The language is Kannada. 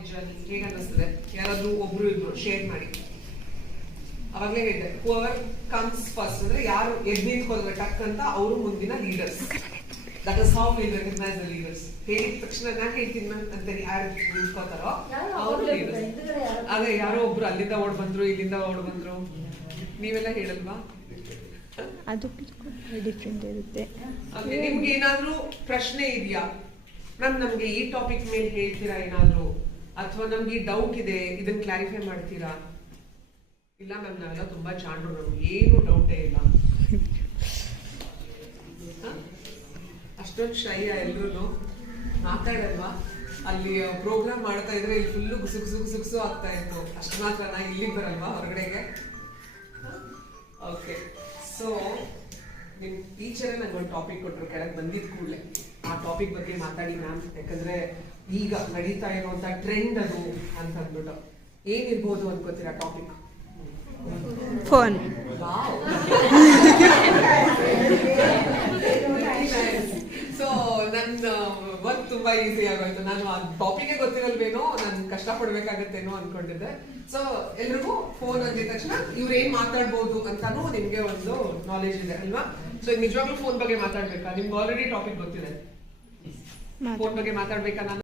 ಯುವರ್ ಜರ್ನಿ ಹೇಗೆ ಅನ್ನಿಸ್ತದೆ? ಯಾರಾದ್ರೂ ಒಬ್ರು ಇಬ್ರು ಶೇರ್ ಮಾಡಿ. ಅವಾಗಲೇ ಹೇಳಿದೆ, ಹೂವರ್ ಕಮ್ಸ್ ಫಸ್ಟ್ ಅಂದ್ರೆ ಯಾರು ಎದ್ದು ನಿಂತ್ಕೊಂಡ್ರೆ ಟಕ್ ಅಂತ ಅವರು ಮುಂದಿನ leaders. That is how will recognise the leaders. ಹೇಳಿದ ತಕ್ಷಣ ನಾನು ಹೇಳ್ತೀನಿ ಮ್ಯಾಮ್ ಅಂತ ಯಾರು ನಿಂತ್ಕೋತಾರೋ ಅವರು ಲೀಡರ್ಸ್. ಅದೇ ಯಾರೋ ಒಬ್ರು ಅಲ್ಲಿಂದ ಓಡ್ ಬಂದ್ರು, ಇಲ್ಲಿಂದ ಓಡ್ ಬಂದ್ರು. ನೀವೆಲ್ಲ ಹೇಳಲ್ವಾ? ಅದು ಡಿಫ್ರೆಂಟ್ ಇರುತ್ತೆ. ನಿಮ್ಗೆ ಏನಾದ್ರೂ ಪ್ರಶ್ನೆ ಇದೆಯಾ ಮ್ಯಾಮ್, ನಮ್ಗೆ ಈ ಟಾಪಿಕ್ ಮೇಲೆ ಹೇಳ್ತೀರಾ ಏನಾದ್ರು, ಅಥವಾ ನಮ್ಗೆ ಈ ಡೌಟ್ ಇದೆ ಇದನ್ನ ಕ್ಲಾರಿಫೈ ಮಾಡ್ತೀರಾ? ಇಲ್ಲ ಮ್ಯಾಮ್, ನಾವೆಲ್ಲ ತುಂಬಾ ಚಾಂಡ್ರು, ನಮ್ಗೆ ಏನು ಡೌಟೇ ಇಲ್ಲ. ಅಷ್ಟೊಂದು ಶೈ ಎಲ್ರು ಮಾತಾಡಲ್ವಾ? ಅಲ್ಲಿ ಪ್ರೋಗ್ರಾಮ್ ಮಾಡ್ತಾ ಇದ್ರೆ ಇಲ್ಲಿ ಫುಲ್ಲು ಗುಸುಗುಸು ಆಗ್ತಾ ಇತ್ತು. ಅಷ್ಟು ಮಾತ್ರ ನಾ ಇಲ್ಲಿಗೆ ಬರಲ್ವಾ ಹೊರಗಡೆಗೆ? ಓಕೆ, ಸೊ ನಿಮ್ ಟೀಚರೇ ನಂಗೆ ಒಂದು ಟಾಪಿಕ್ ಕೊಟ್ಟರು ಕೆಳಗೆ ಬಂದಿದ್ದ ಕೂಡಲೇ, ಆ ಟಾಪಿಕ್ ಬಗ್ಗೆ ಮಾತಾಡಿ ಮ್ಯಾಮ್, ಯಾಕಂದ್ರೆ ಈಗ ನಡೀತಾ ಇರುವಂತ ಟ್ರೆಂಡ್ ಅದು ಅಂತ ಅಂದ್ಬಿಟ್ಟು. ಏನಿರ್ಬೋದು ಅನ್ಕೋತೀರಾ ಟಾಪಿಕ್? ಫೋನ್. ಸೊ ನನ್ನ ವರ್ಕ್ ತುಂಬಾ ಈಸಿ ಆಗೋಯ್ತು. ನಾನು ಆ ಟಾಪಿಕ್ ಗೊತ್ತಿರಲ್ವೇನೋ, ನಾನು ಕಷ್ಟ ಪಡ್ಬೇಕಾಗತ್ತೇನೋ ಅನ್ಕೊಂಡಿದ್ದೆ. ಸೊ ಎಲ್ರಿಗೂ ಫೋನ್ ಅಂದಿದ ತಕ್ಷಣ ಇವ್ರು ಏನ್ ಮಾತಾಡ್ಬೋದು ಅಂತಾನು ನಿಮ್ಗೆ ಒಂದು ನಾಲೆಜ್ ಇದೆ ಅಲ್ವಾ? ಸೊ ನಿಜವಾಗ್ಲೂ ಫೋನ್ ಬಗ್ಗೆ ಮಾತಾಡ್ಬೇಕಾ? ನಿಮ್ಗೆ ಆಲ್ರೆಡಿ ಟಾಪಿಕ್ ಗೊತ್ತಿದೆ. ಫೋನ್ ಬಗ್ಗೆ ಮಾತಾಡ್ಬೇಕಾ? ನಾನು